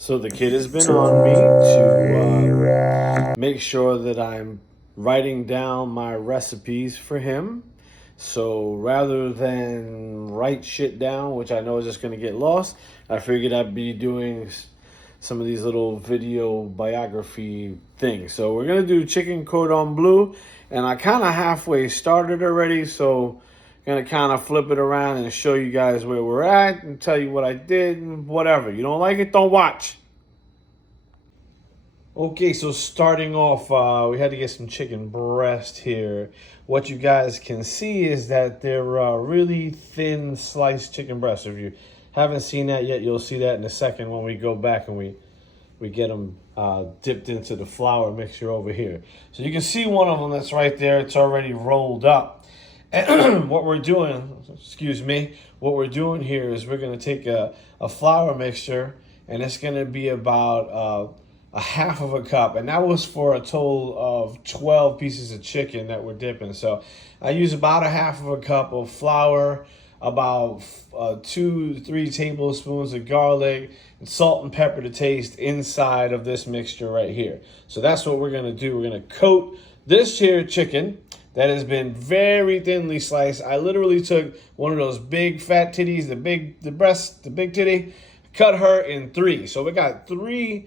So the kid has been on me to make sure that I'm writing down my recipes for him. So rather than write shit down, which I know is just going to get lost, I figured I'd be doing some of these little video biography things. So we're going to do chicken cordon bleu, and I kind of halfway started already, so gonna kind of flip it around and show you guys where we're at and tell you what I did and whatever. You don't like it, don't watch. Okay, so starting off, we had to get some chicken breast here. What you guys can see is that they're really thin sliced chicken breasts. If you haven't seen that yet, you'll see that in a second when we go back and we get them dipped into the flour mixture over here. So you can see one of them that's right there. It's already rolled up. And what we're doing, what we're doing here is we're going to take a flour mixture, and it's going to be about a half of a cup. And that was for a total of 12 pieces of chicken that we're dipping. So I use about a half of a cup of flour, about 2 to 3 tablespoons of garlic, and salt and pepper to taste inside of this mixture right here. So that's what we're going to do. We're going to coat this here chicken that has been very thinly sliced. I literally took one of those big fat titties, the big titty, cut her in 3. So we got 3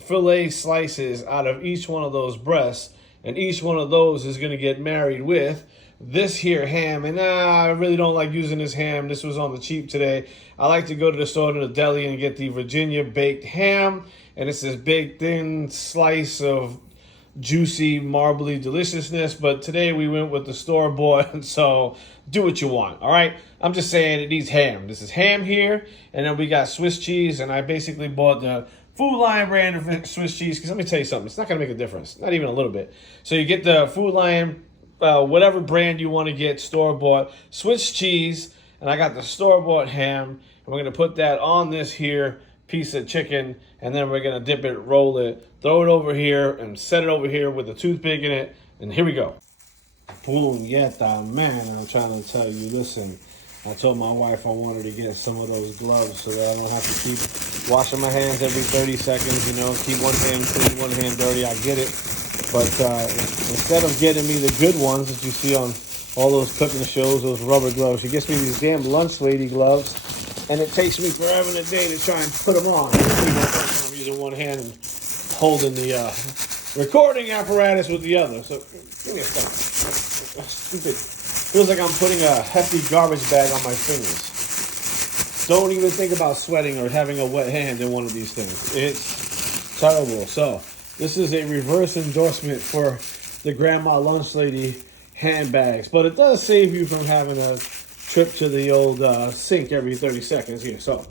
fillet slices out of each one of those breasts, and each one of those is going to get married with this here ham. And I really don't like using this ham. This was on the cheap today. I like to go to the store, to the deli, and get the Virginia baked ham, and it's this big thin slice of juicy, marbly deliciousness. But today we went with the store-bought, so do what you want, all right? I'm just saying it needs ham. This is ham here, and then we got Swiss cheese, and I basically bought the Food Lion brand of Swiss cheese, because let me tell you something, it's not going to make a difference, not even a little bit. So you get the Food Lion, whatever brand you want to get, store-bought Swiss cheese, and I got the store-bought ham, and we're going to put that on this here piece of chicken, and then we're gonna dip it, roll it, throw it over here, and set it over here with a toothpick in it, and here we go. Boom, yeta, man, I'm trying to tell you, listen, I told my wife I wanted to get some of those gloves so that I don't have to keep washing my hands every 30 seconds, keep one hand clean, one hand dirty, I get it, but instead of getting me the good ones that you see on all those cooking shows, those rubber gloves, she gets me these damn lunch lady gloves, and it takes me forever and a day to try and put them on. I'm using one hand and holding the recording apparatus with the other. So give me a second. Stupid. Feels like I'm putting a hefty garbage bag on my fingers. Don't even think about sweating or having a wet hand in one of these things. It's terrible. So this is a reverse endorsement for the grandma lunch lady handbags, but it does save you from having a trip to the old sink every 30 seconds here. So,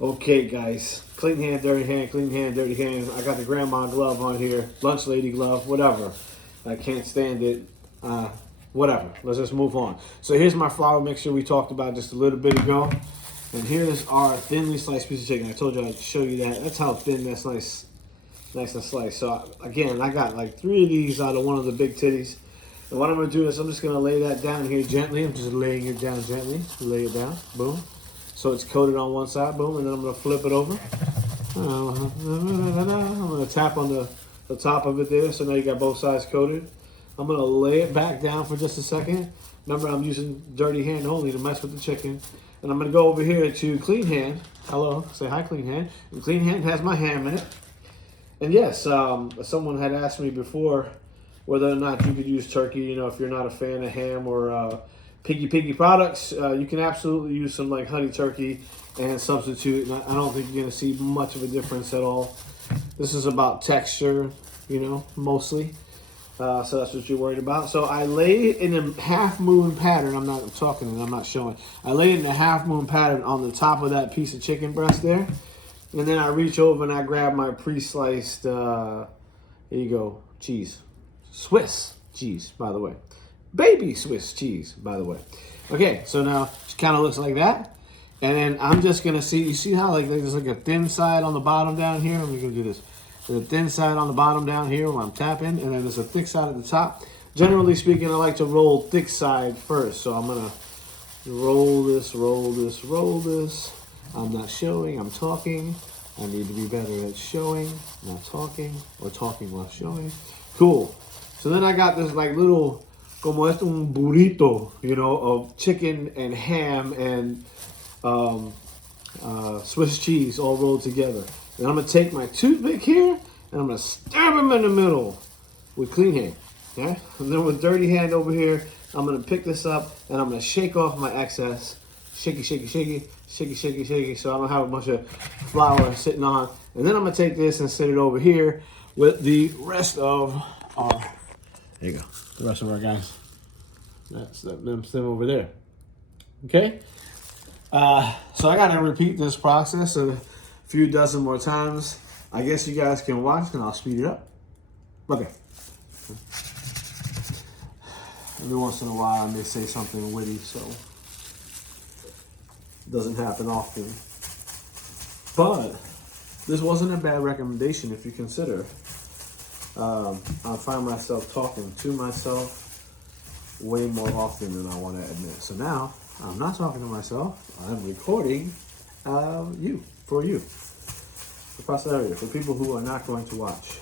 okay, guys. Clean hand, dirty hand, clean hand, dirty hand. I got the grandma glove on here, lunch lady glove, whatever. I can't stand it. Whatever. Let's just move on. So here's my flour mixture we talked about just a little bit ago. And here's our thinly sliced piece of chicken. I told you I'd show you that. That's how thin that's nice and sliced. So again, I got like 3 of these out of one of the big titties. And what I'm going to do is I'm just going to lay that down here gently. I'm just laying it down gently. Lay it down. Boom. So it's coated on one side. Boom. And then I'm going to flip it over. I'm going to tap on the top of it there. So now you got both sides coated. I'm going to lay it back down for just a second. Remember, I'm using dirty hand only to mess with the chicken. And I'm going to go over here to clean hand. Hello. Say hi, clean hand. And clean hand has my ham in it. And yes, someone had asked me before whether or not you could use turkey. If you're not a fan of ham or piggy products, you can absolutely use some like honey turkey and substitute. And I don't think you're going to see much of a difference at all. This is about texture, mostly. So that's what you're worried about. So I lay it in a half moon pattern. I'm not talking and I'm not showing. I lay it in a half moon pattern on the top of that piece of chicken breast there. And then I reach over and I grab my pre-sliced, here you go, cheese. Swiss cheese, by the way. Baby Swiss cheese, by the way. Okay, so now it kind of looks like that. And then I'm just going to see, you see how there's like a thin side on the bottom down here? I'm going to do this. There's a thin side on the bottom down here where I'm tapping, and then there's a thick side at the top. Generally speaking, I like to roll thick side first. So I'm going to roll this, I'm not showing, I'm talking. I need to be better at showing, not talking, or talking while showing. Cool. So then I got this like little, como esto un burrito, you know, of chicken and ham and Swiss cheese all rolled together. And I'm gonna take my toothpick here and I'm gonna stab him in the middle with clean hand. Okay? And then with dirty hand over here, I'm gonna pick this up and I'm gonna shake off my excess. Shaky, shaky, shaky, shaky, shaky, shaky, so I don't have a bunch of flour sitting on. And then I'm gonna take this and set it over here with the rest of our, there you go, the rest of our guys. That's them over there. Okay? So I gotta repeat this process a few dozen more times. I guess you guys can watch and I'll speed it up. Okay. Every once in a while I may say something witty, so it doesn't happen often. But this wasn't a bad recommendation if you consider. I find myself talking to myself way more often than I want to admit. So now I'm not talking to myself. I'm recording for you, for posterity, for people who are not going to watch.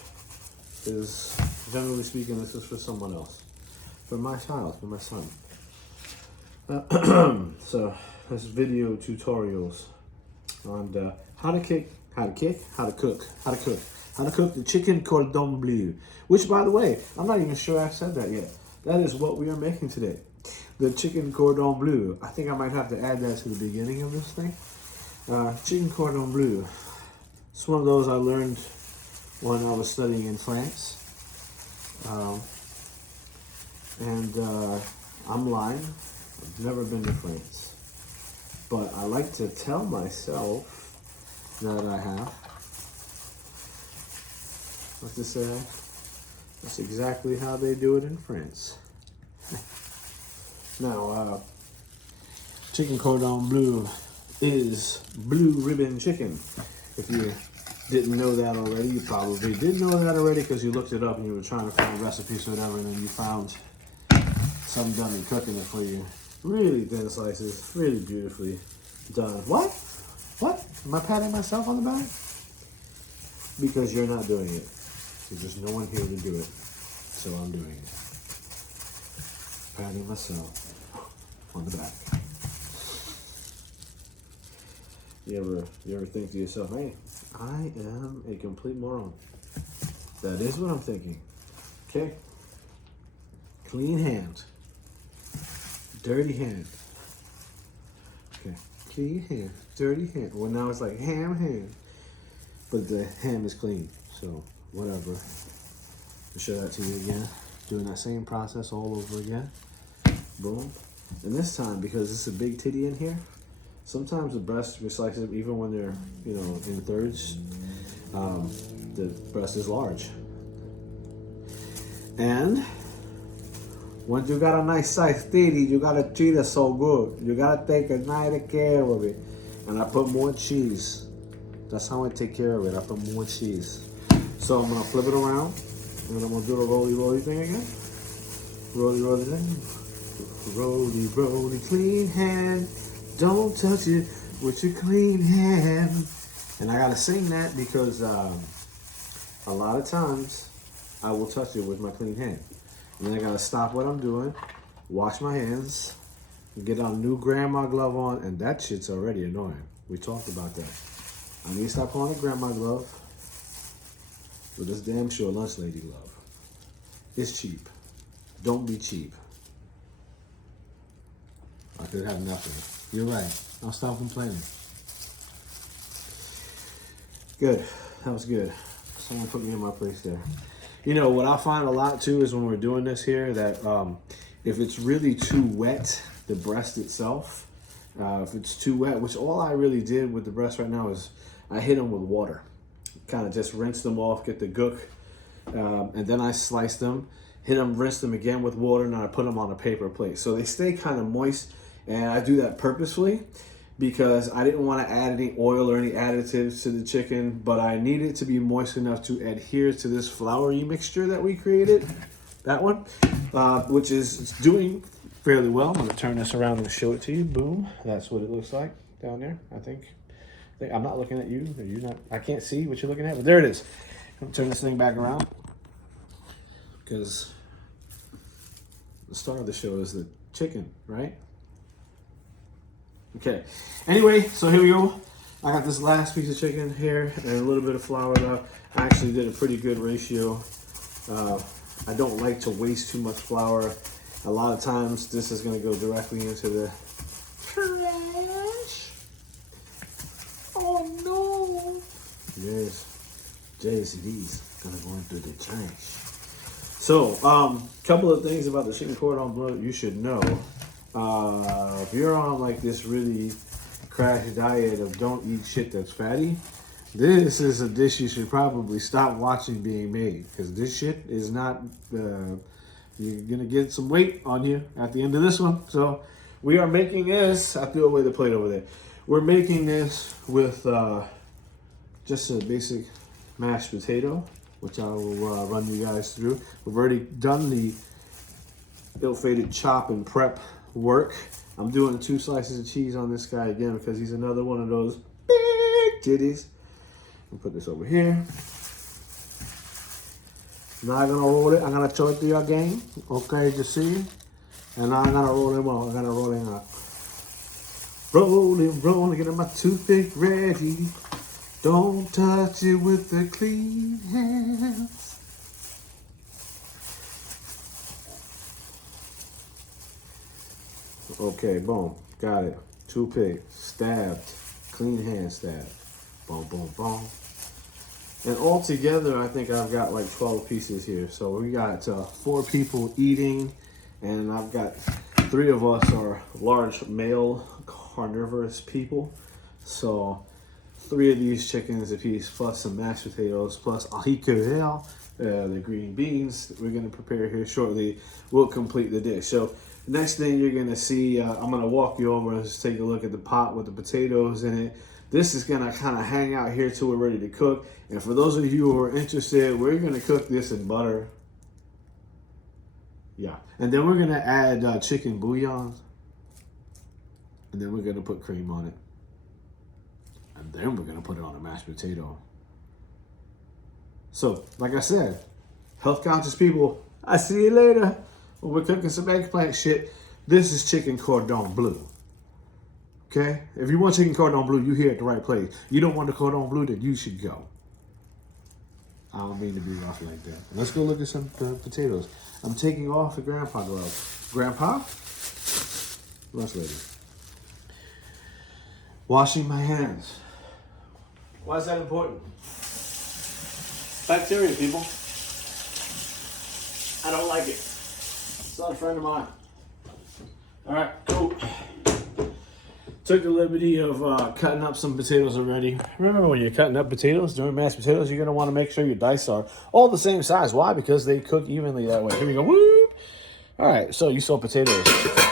Because generally speaking, this is for someone else, for my child, for my son. So this video tutorials on how to cook the chicken cordon bleu. Which, by the way, I'm not even sure I said that yet. That is what we are making today. The chicken cordon bleu. I think I might have to add that to the beginning of this thing. Chicken cordon bleu. It's one of those I learned when I was studying in France. I'm lying. I've never been to France. But I like to tell myself that I have. What to say? That's exactly how they do it in France. Now, chicken cordon bleu is blue ribbon chicken. If you didn't know that already, you probably did know that already because you looked it up and you were trying to find recipes or whatever, and then you found some dummy cooking it for you. Really thin slices, really beautifully done. What? What? Am I patting myself on the back? Because you're not doing it. There's no one here to do it. So I'm doing it. Patting myself on the back. You ever think to yourself, hey, I am a complete moron. That is what I'm thinking. Okay. Clean hand. Dirty hand. Okay. Clean hand. Dirty hand. Well, now it's like ham hand. But the ham is clean. So, whatever. I'll show that to you again. Doing that same process all over again. Boom. And this time, because it's a big titty in here, sometimes the breast, we slice it even when they're, in thirds, the breast is large. And once you got a nice size titty, you gotta treat it so good. You gotta take a nice care of it. And I put more cheese. That's how I take care of it. I put more cheese. So I'm gonna flip it around, and I'm gonna do the roly thing again. Roly thing. Roly, clean hand. Don't touch it with your clean hand. And I gotta sing that because a lot of times I will touch it with my clean hand. And then I gotta stop what I'm doing, wash my hands, get a new grandma glove on, and that shit's already annoying. We talked about that. I need to stop calling it grandma glove with this damn sure lunch lady glove. It's cheap. Don't be cheap. I could have nothing. You're right. I'll stop complaining. Good. That was good. Someone put me in my place there. You know, what I find a lot too is when we're doing this here that if it's really too wet, the breast itself, if it's too wet, which all I really did with the breast right now is I hit them with water. Kind of just rinse them off, get the gook, and then I slice them, hit them, rinse them again with water, and then I put them on a paper plate. So they stay kind of moist, and I do that purposefully because I didn't want to add any oil or any additives to the chicken, but I need it to be moist enough to adhere to this floury mixture that we created, that one, which is doing fairly well. I'm going to turn this around and show it to you. Boom. That's what it looks like down there, I think. I'm not looking at you. Are you not? I can't see what you're looking at, but there it is. Turn this thing back around because the star of the show is the chicken, right? Okay. Anyway, so here we go. I got this last piece of chicken here and a little bit of flour left. I actually did a pretty good ratio. I don't like to waste too much flour. A lot of times this is going to go directly into the trash. Oh no. Yes. JCD's going to go into the trash. So, couple of things about the chicken cordon bleu you should know. If you're on like this really crash diet of don't eat shit that's fatty, this is a dish you should probably stop watching being made, because this shit is not, you're gonna get some weight on you at the end of this one. So we are making this, I threw away the plate over there. We're making this with just a basic mashed potato, which I will run you guys through. We've already done the ill-fated chop and prep work. I'm doing 2 slices of cheese on this guy again because he's another one of those big titties. I'll put this over here. Now I'm gonna roll it. I'm gonna throw it to your game. Okay, you see? And now I'm gonna roll him out. I'm gonna roll him out. Roll, getting my toothpick ready. Don't touch it with the clean hands. Okay, boom. Got it. Toothpick. Stabbed. Clean hand stab. Boom, boom, boom. And all together, I think I've got like 12 pieces here. So we got 4 people eating, and I've got 3 of us are large male carnivorous people. So 3 of these chickens a piece, plus some mashed potatoes, plus ají curel, the green beans that we're gonna prepare here shortly, will complete the dish. So next thing you're gonna see, I'm gonna walk you over and just take a look at the pot with the potatoes in it. This is gonna kind of hang out here till we're ready to cook. And for those of you who are interested, we're gonna cook this in butter. Yeah, and then we're gonna add chicken bouillon. And then we're gonna put cream on it. And then we're gonna put it on a mashed potato. So, like I said, health conscious people, I see you later. When we're cooking some eggplant shit, this is chicken cordon bleu. Okay? If you want chicken cordon bleu, you're here at the right place. You don't want the cordon bleu, then you should go. I don't mean to be rough like that. Let's go look at some potatoes. I'm taking off the grandpa glove. Grandpa? Lunch lady. Washing my hands. Why is that important? Bacteria, people. I don't like it. It's not a friend of mine. All right, cool. Took the liberty of cutting up some potatoes already. Remember, when you're cutting up potatoes, doing mashed potatoes, you're going to want to make sure your dice are all the same size. Why? Because they cook evenly that way. Here we go. Whoop. All right, so you saw potatoes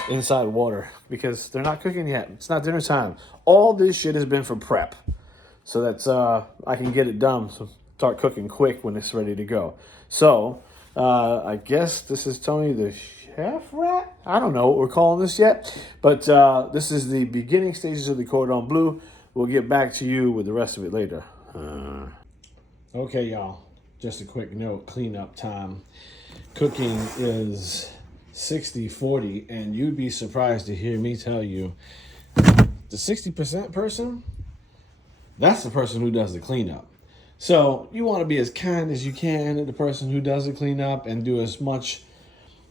inside water because they're not cooking yet. It's not dinner time. All this shit has been for prep. So that's, I can get it done, so start cooking quick when it's ready to go. So, I guess this is Tony the Chef Rat? I don't know what we're calling this yet, but this is the beginning stages of the cordon bleu. We'll get back to you with the rest of it later. Okay, y'all, just a quick note, cleanup time. Cooking is 60-40, and you'd be surprised to hear me tell you, the 60% person, that's the person who does the cleanup. So you want to be as kind as you can to the person who does the cleanup and do as much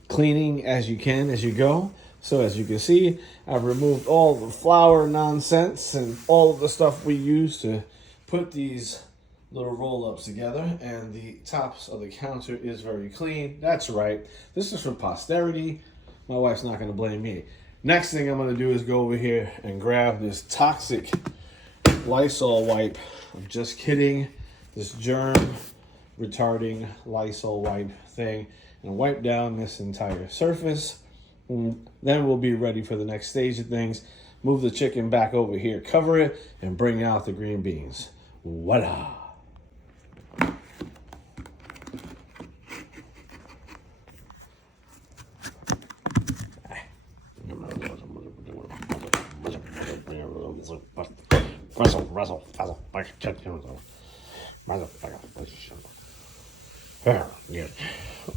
cleaning as you can as you go. So as you can see, I've removed all the flour nonsense and all of the stuff we use to put these little roll-ups together, and the tops of the counter is very clean. That's right. This is for posterity. My wife's not going to blame me. Next thing I'm going to do is go over here and grab this toxic Lysol wipe. I'm just kidding. This germ retarding Lysol wipe thing, and wipe down this entire surface. And then we'll be ready for the next stage of things. Move the chicken back over here, cover it, and bring out the green beans. Voila. Russell.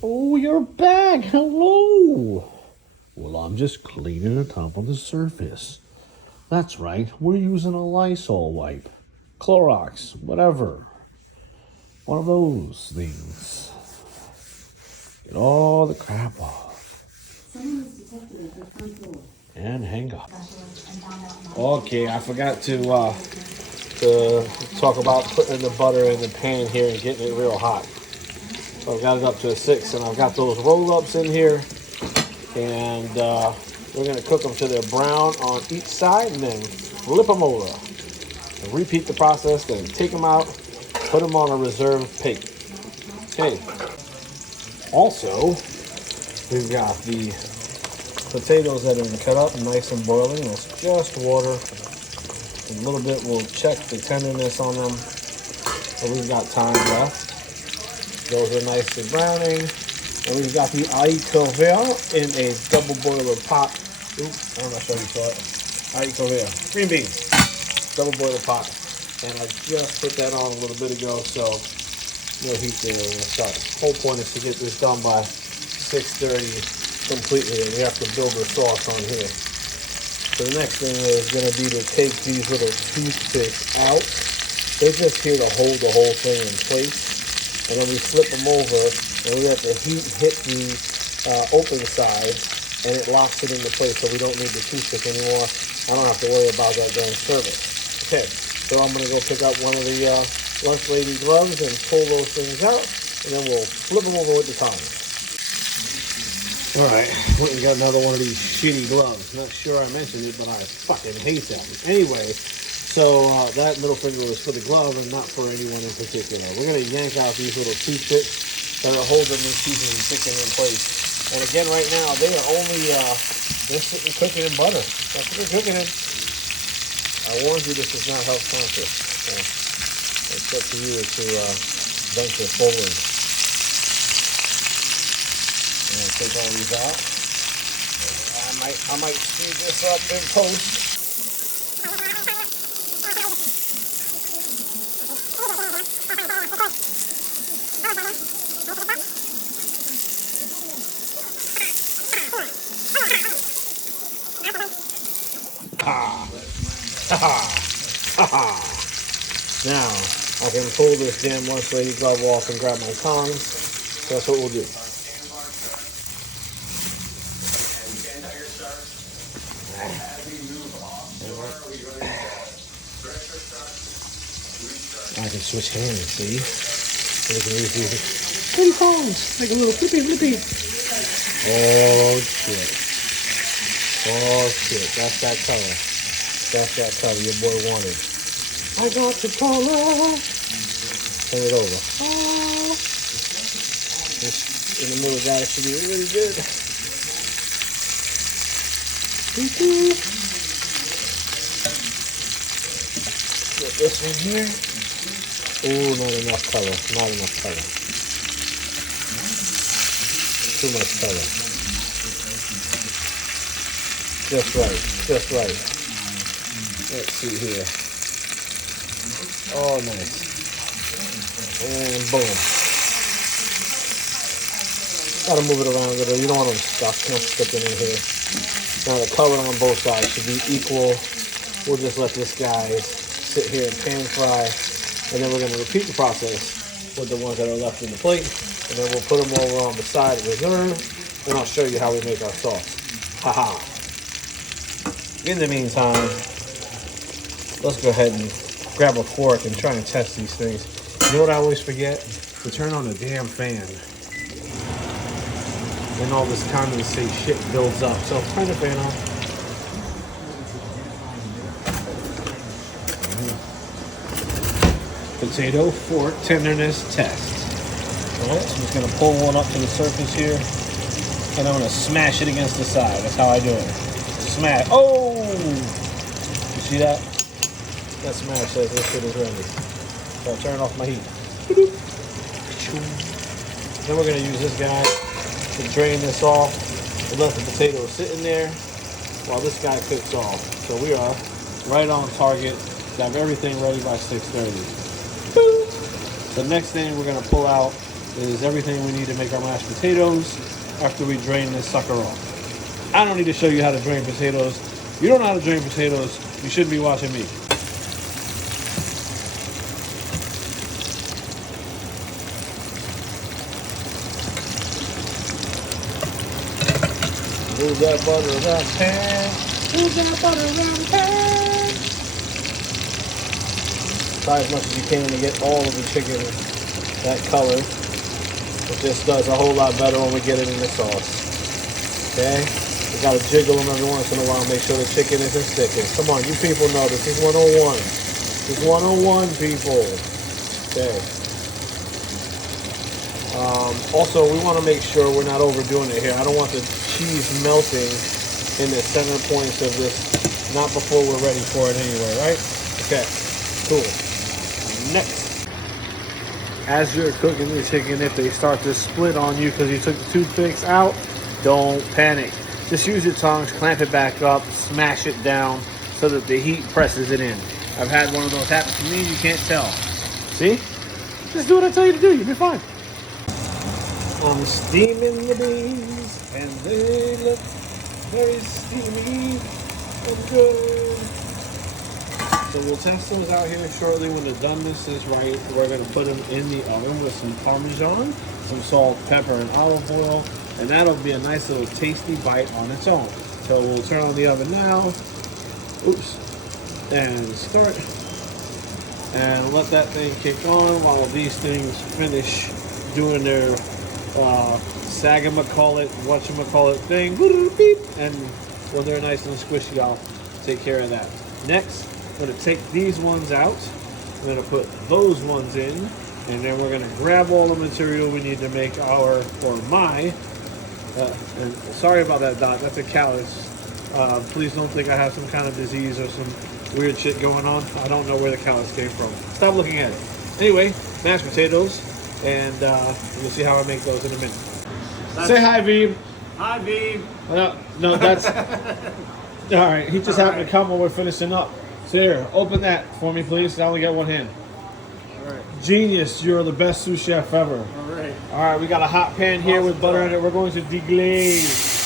Oh, you're back. Hello. Well, I'm just cleaning the top of the surface. That's right. We're using a Lysol wipe. Clorox, whatever. One of those things. Get all the crap off. And hang up. Okay, I forgot to talk about putting the butter in the pan here and getting it real hot. So I've got it up to a 6, and I've got those roll-ups in here. And we're going to cook them till they're brown on each side and then flip them over. And repeat the process, then take them out, put them on a reserve plate. Okay. Also, we've got the potatoes that have been cut up nice and boiling. That's just water. A little bit will check the tenderness on them. But we've got time left. Those are nicely browning. And we've got the haricot vert in a double boiler pot. Oops, I'm not sure you saw it. Haricot vert, green beans, double boiler pot. And I just put that on a little bit ago, so no heat there. So the whole point is to get this done by 6:30 completely, and we have to build the sauce on here. So the next thing is going to be to take these little toothpicks out. They're just here to hold the whole thing in place. And then we flip them over, and we let the heat hit the open side, and it locks it into place, so we don't need the toothpick anymore. I don't have to worry about that during service. Okay, so I'm going to go pick up one of the lunch lady gloves and pull those things out, and then we'll flip them over with the tongs. All right, we got another one of these shitty gloves. Not sure I mentioned it, but I fucking hate them. Anyway. So that middle finger was for the glove and not for anyone in particular. We're going to yank out these little toothpicks that are holding these pieces of chicken in place. And again, right now, they are only, they're sitting cooking in butter. That's what they're cooking in. I warned you this is not health conscious. So it's up to you to venture forward. And take all these out. I might speed this up in post. Now, I can pull this damn lunch lady glove off and grab my tongs. So that's what we'll do. I can switch hands, see? So we can use these little tongs, like a little flippy. Oh, shit. Oh, shit. That's that color. That's that color your boy wanted. I got the color. Turn it over. Oh. This in the middle guy should be really good. Get this one here. Ooh, not enough color. Not enough color. Too much color. Just right. Just right. Let's see here. Oh, nice. And boom. Gotta move it around a little. You don't want them stuck. No sticking in here. Now the color on both sides should be equal. We'll just let this guy sit here and pan fry. And then we're going to repeat the process with the ones that are left in the plate. And then we'll put them over on the side of reserve. And I'll show you how we make our sauce. Haha. In the meantime, let's go ahead and grab a fork and try and test these things. You know what I always forget? To turn on the damn fan. Then all this condensate shit builds up. So turn the fan on. Potato fork tenderness test. Alright, so I'm just gonna pull one up to the surface here. And I'm gonna smash it against the side. That's how I do it. Smash. Oh! You see that? That smash says this shit is ready. So I'll turn off my heat. Then we're gonna use this guy to drain this off and let the potatoes sit in there while this guy cooks off. So we are right on target to have everything ready by 6:30. Boom. The next thing we're gonna pull out is everything we need to make our mashed potatoes after we drain this sucker off. I don't need to show you how to drain potatoes. If you don't know how to drain potatoes, you shouldn't be watching me. Move that butter around the pan. Move that butter around the pan. Try as much as you can to get all of the chicken that color. It just does a whole lot better when we get it in the sauce. Okay? We gotta jiggle them every once in a while, make sure the chicken isn't sticking. Come on, you people know this is 101. This is 101, people. Okay. Also, we want to make sure we're not overdoing it here. I don't want the cheese melting in the center points of this. Not before we're ready for it anyway, right? Okay, cool. Next, as you're cooking the chicken, if they start to split on you because you took the toothpicks out, don't panic. Just use your tongs, clamp it back up, smash it down so that the heat presses it in. I've had one of those happen to me, you can't tell. See? Just do what I tell you to do, you'll be fine. I'm steaming the beans, and they look very steamy and good. So we'll test those out here shortly when the doneness is right. We're going to put them in the oven with some Parmesan, some salt, pepper, and olive oil, and that'll be a nice little tasty bite on its own. So we'll turn on the oven now. Oops. And start. And let that thing kick on while these things finish doing their sagamacallit, whatchamacallit thing. Beep. And when they're nice and squishy, I'll take care of that. Next, I'm going to take these ones out. I'm going to put those ones in. And then we're going to grab all the material we need to make our, or my, and sorry about that, Dot. That's a callus. Please don't think I have some kind of disease or some weird shit going on. I don't know where the callus came from. Stop looking at it. Anyway, mashed potatoes. And we'll see how I make those in a minute. Say hi, Veeb. Hi, Veeb. No, that's... All right, he just happened to come when we're finishing up. So here, open that for me, please. I only got one hand. All right. Genius, you're the best sous chef ever. All right. All right, we got a hot pan here with butter in it. We're going to deglaze.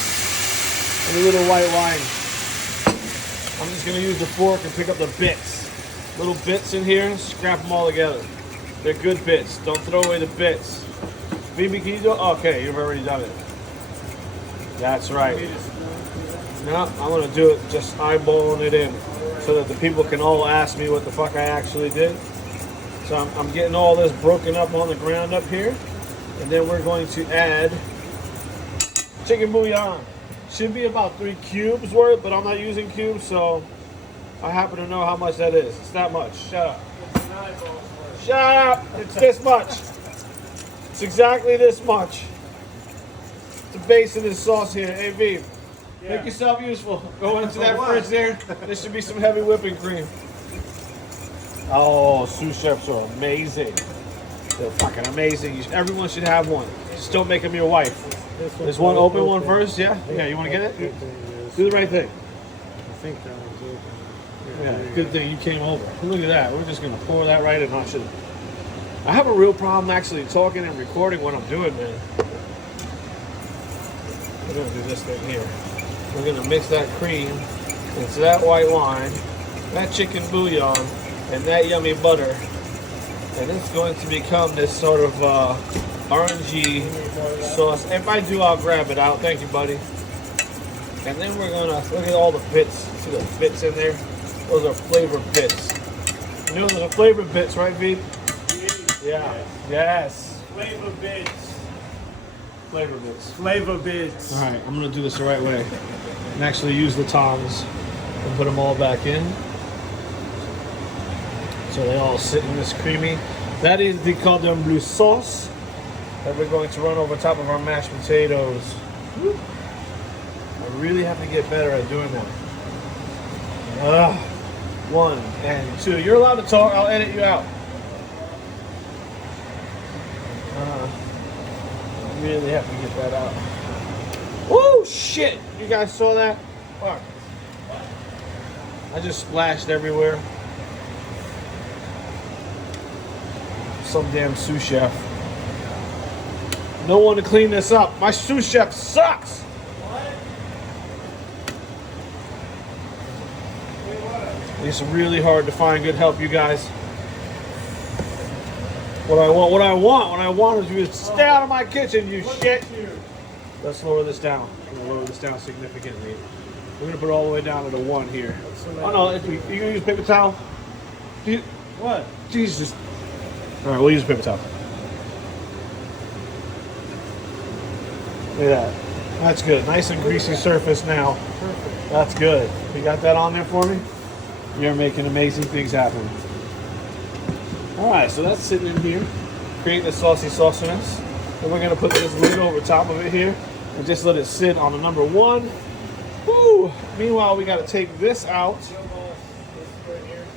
And a little white wine. I'm just going to use the fork and pick up the bits. Little bits in here, scrap them all together. They're good bits. Don't throw away the bits. Phoebe, can you do it? Okay, you've already done it. That's right. No, I'm going to do it just eyeballing it in so that the people can all ask me what the fuck I actually did. So I'm getting all this broken up on the ground up here. And then we're going to add chicken bouillon. Should be about 3 cubes worth, but I'm not using cubes, so I happen to know how much that is. It's that much. Shut up. Shut up! It's this much. It's exactly this much. The base of this sauce here. Hey, Veeb, make yourself useful. Go into that fridge there. There should be some heavy whipping cream. Oh, sous chefs are amazing. They're fucking amazing. Everyone should have one. Just don't make them your wife. There's one open one first, yeah? Yeah, you want to get it? Do the right thing. I think that one's open. Yeah, good thing you came over. Look at that. We're just going to pour that right in. I have a real problem actually talking and recording what I'm doing, man. We're going to do this thing here. We're going to mix that cream into that white wine, that chicken bouillon, and that yummy butter. And it's going to become this sort of orangey sauce. If I do, I'll grab it out. Thank you, buddy. And then we're going to look at all the bits. See the bits in there? Those are flavor bits. You know those are flavor bits, right, V? Yeah. Yes. Flavor bits. Flavor bits. Flavor bits. All right, I'm going to do this the right way. And actually use the tongs and put them all back in. So they all sit in this creamy. That is the ChickenCordonBleu sauce that we're going to run over top of our mashed potatoes. Woo. I really have to get better at doing that. 1 and 2. You're allowed to talk. I'll edit you out. I really have to get that out. Oh shit! You guys saw that? Fuck. I just splashed everywhere. some damn sous chef. No one to clean this up. My sous chef sucks. It's really hard to find good help, you guys. What I want is you to stay out of my kitchen, you shit. Let's lower this down. I'm gonna lower this down significantly. We're gonna put it all the way down to the 1 here. Oh no, you gonna use paper towel? What? Jesus. All right, we'll use paper towel. Look at that. That's good. Nice and greasy surface now. Perfect. That's good. You got that on there for me? You're making amazing things happen. All right, so that's sitting in here, creating the saucy sauciness. And we're gonna put this lid over top of it here and just let it sit on the number 1. Woo! Meanwhile, we gotta take this out.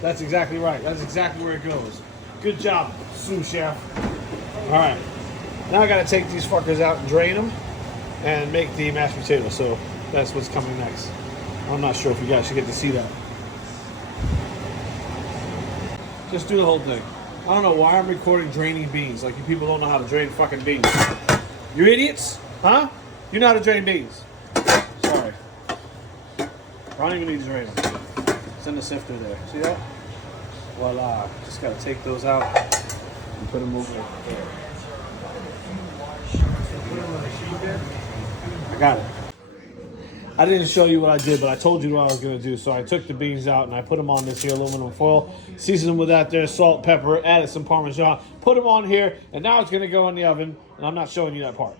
That's exactly right. That's exactly where it goes. Good job, sous chef. All right, now I gotta take these fuckers out and drain them and make the mashed potatoes. So that's what's coming next. I'm not sure if you guys should get to see that. Just do the whole thing. I don't know why I'm recording draining beans. Like, you people don't know how to drain fucking beans. You idiots? Huh? You know how to drain beans. Sorry. I don't even need to drain them. It's in the sifter there. See that? Voila. Just gotta take those out and put them over there. I got it. I didn't show you what I did, but I told you what I was going to do. So I took the beans out and I put them on this here aluminum foil, seasoned them with that there salt, pepper, added some Parmesan, put them on here, and now it's going to go in the oven, and I'm not showing you that part.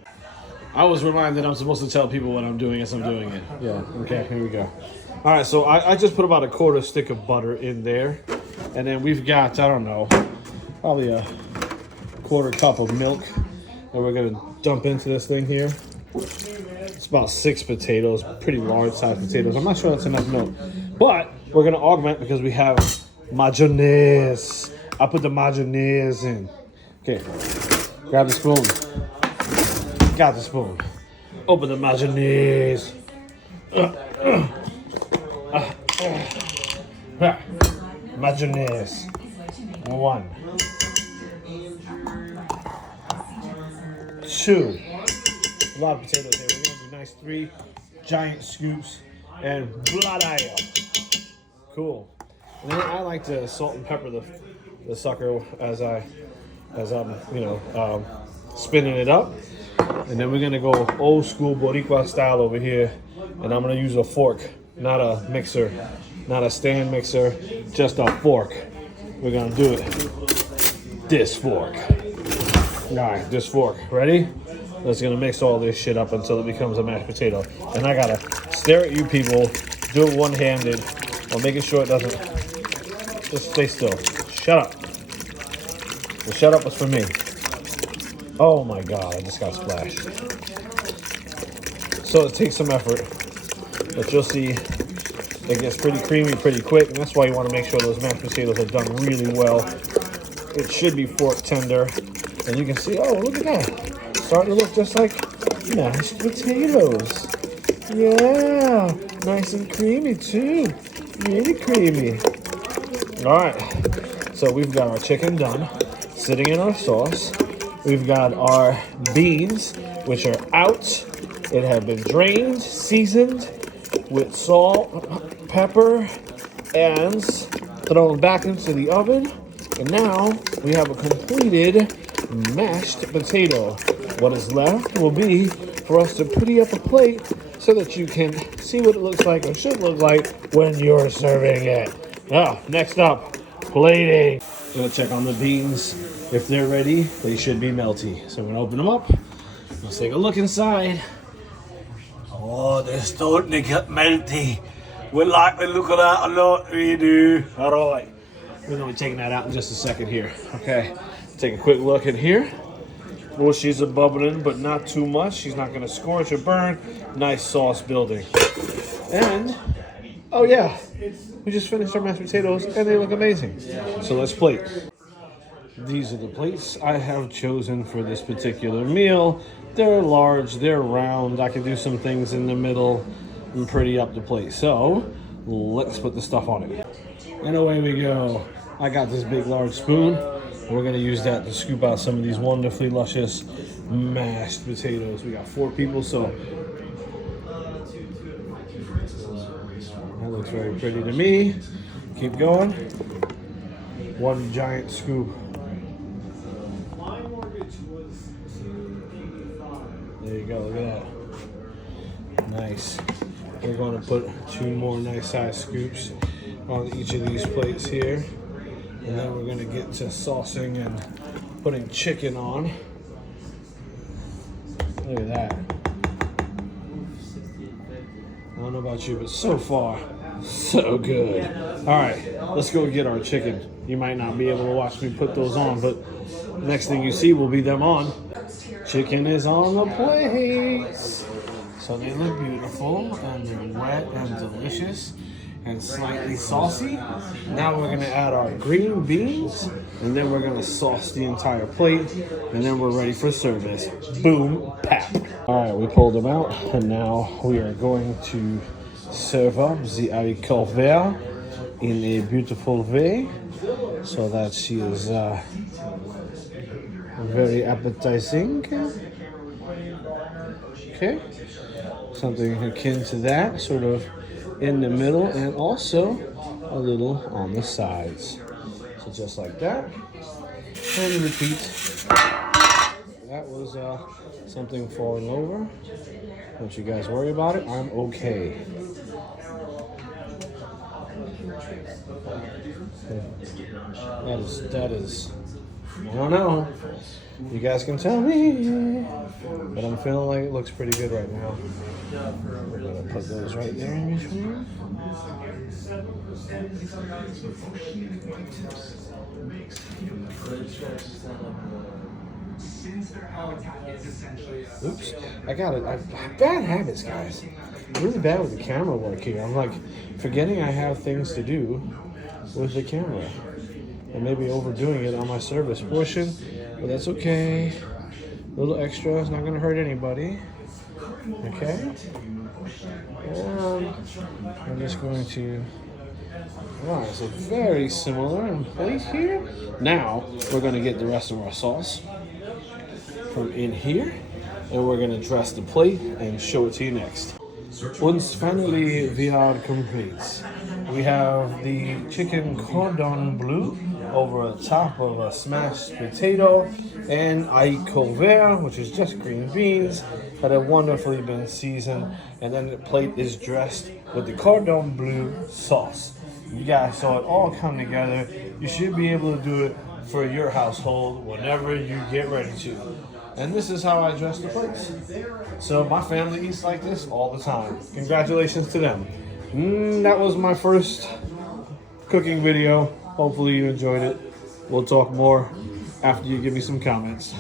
I was reminded I'm supposed to tell people what I'm doing as I'm doing it. Yeah, okay, here we go. All right, so I just put about a 1/4 stick of butter in there, and then we've got, I don't know, probably a 1/4 cup of milk that we're going to dump into this thing here. It's about 6 potatoes, pretty large size potatoes. I'm not sure that's enough milk, but we're gonna augment because we have mayonnaise. I put the mayonnaise in. Okay, grab the spoon. Got the spoon. Open the mayonnaise. Mayonnaise. 1, 2. A lot of potatoes here. We're gonna do nice 3 giant scoops and blood oil. Cool. And then I like to salt and pepper the sucker as I'm spinning it up. And then we're gonna go old school Boricua style over here. And I'm gonna use a fork, not a mixer, not a stand mixer, just a fork. We're gonna do it. This fork. All right, this fork. Ready? That's gonna mix all this shit up until it becomes a mashed potato. And I gotta stare at you people, do it one-handed, while making sure it doesn't. Just stay still. Shut up. The shut up was for me. Oh my God, I just got splashed. So it takes some effort, but you'll see it gets pretty creamy pretty quick, and that's why you want to make sure those mashed potatoes are done really well. It should be fork tender, and you can see, oh, look at that. Starting to look just like mashed potatoes. Yeah, nice and creamy too. Really creamy. All right, so we've got our chicken done, sitting in our sauce. We've got our beans, which are out. It had been drained, seasoned with salt, pepper, and thrown back into the oven. And now we have a completed mashed potato. What is left will be for us to pretty up a plate so that you can see what it looks like or should look like when you're serving it. Next up, plating. I'm gonna check on the beans. If they're ready, they should be melty. So I'm gonna open them up. Let's take a look inside. Oh, they're starting to get melty. We like the look of that a lot, we do. All right, we're gonna be taking that out in just a second here. Okay, take a quick look in here. Well, she's a bubbling, but not too much. She's not gonna scorch or burn. Nice sauce building. And, oh yeah, we just finished our mashed potatoes and they look amazing. So let's plate. These are the plates I have chosen for this particular meal. They're large, they're round. I can do some things in the middle and pretty up the plate. So let's put the stuff on it. And away we go. I got this big large spoon. We're gonna use that to scoop out some of these wonderfully luscious mashed potatoes. We got 4 people, so that looks very pretty to me. Keep going. 1 giant scoop. There you go, look at that. Nice. We're going to put 2 more nice size scoops on each of these plates here. And then we're going to get to saucing and putting chicken on. Look at that. I don't know about you, but so far, so good. All right, let's go get our chicken. You might not be able to watch me put those on, but the next thing you see will be them on. Chicken is on the plates. So they look beautiful and they're wet and delicious and slightly saucy. Now we're gonna add our green beans and then we're gonna sauce the entire plate and then we're ready for service. Boom, pap. All right, we pulled them out and now we are going to serve up the haricots verts in a beautiful way so that she is very appetizing. Okay, something akin to that, sort of in the middle and also a little on the sides. So just like that, and repeat. That was something falling over. Don't you guys worry about it, I'm okay. That is, I don't know. You guys can tell me, but I'm feeling like it looks pretty good right now. We're gonna put those right there in between. Oops, I bad habits, guys. I'm really bad with the camera work here. I'm like forgetting I have things to do with the camera. And maybe overdoing it on my service portion, but that's okay. A little extra is not gonna hurt anybody. Okay. And I'm just going to, alright, so very similar in place here. Now, we're gonna get the rest of our sauce from in here, and we're gonna dress the plate and show it to you next. Once finally we are complete, we have the chicken cordon bleu over the top of a smashed potato and haricots verts, which is just green beans that have wonderfully been seasoned, and then the plate is dressed with the cordon bleu sauce. You guys saw it all come together. You should be able to do it for your household whenever you get ready to. And this is how I dress the plates. So my family eats like this all the time. Congratulations to them. That was my first cooking video. Hopefully you enjoyed it. We'll talk more after you give me some comments.